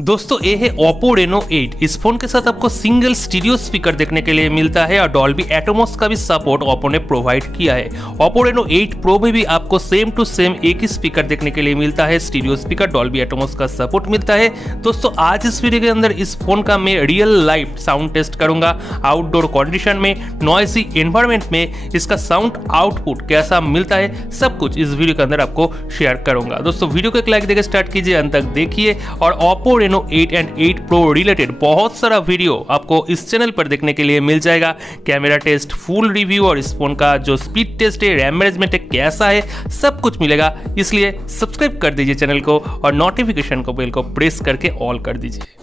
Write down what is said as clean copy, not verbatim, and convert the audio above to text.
दोस्तों ये है Oppo Reno 8। इस फोन के साथ आपको सिंगल स्टीरियो स्पीकर देखने के लिए मिलता है और डॉल्बी एटमॉस का भी सपोर्ट Oppo ने प्रोवाइड किया है। Oppo Reno 8 Pro में भी आपको सेम टू सेम एक ही स्पीकर देखने के लिए मिलता है, स्टीरियो स्पीकर, डॉल्बी एटमॉस का सपोर्ट मिलता है। दोस्तों आज इस वीडियो के अंदर इस फोन का मैं रियल लाइव साउंड टेस्ट करूंगा। आउटडोर कंडीशन में, नॉइसी एनवायरनमेंट में इसका साउंड आउटपुट कैसा मिलता है, सब कुछ इस वीडियो के अंदर आपको शेयर करूंगा। दोस्तों वीडियो को एक लाइक देकर स्टार्ट कीजिए, अंत तक देखिए और Oppo Reno 8 and 8 Pro related बहुत सारा वीडियो आपको इस चैनल पर देखने के लिए मिल जाएगा। कैमरा टेस्ट, फुल रिव्यू और इस फोन का जो स्पीड टेस्ट है, रैम मैनेजमेंट है कैसा है, सब कुछ मिलेगा। इसलिए सब्सक्राइब कर दीजिए चैनल को और नोटिफिकेशन को बेल को प्रेस करके ऑल कर दीजिए।